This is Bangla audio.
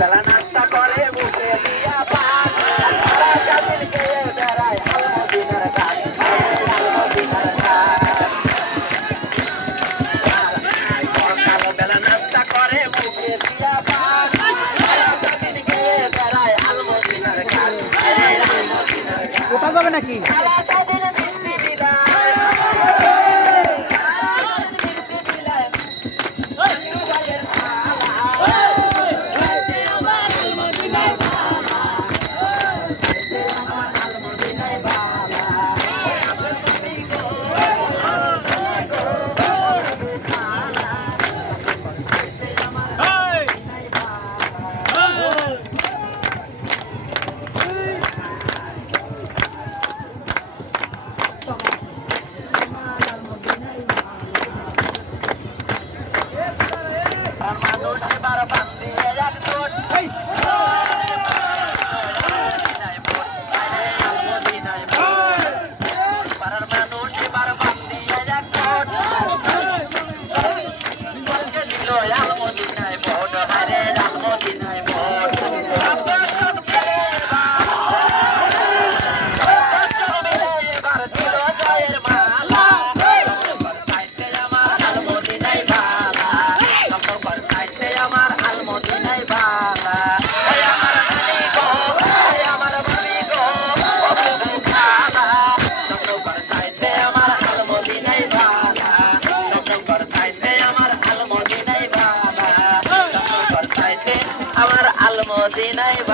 বেলা নাস্তা করে মুখে দিয়া পান বেড়ায় আলমদিনার গান আলমদিনার গান বেলা নাস্তা করে মুখে দিয়া পান বেড়ায় আলমদিনার গান ওটা যাবে নাকি আমার আলমদিনায়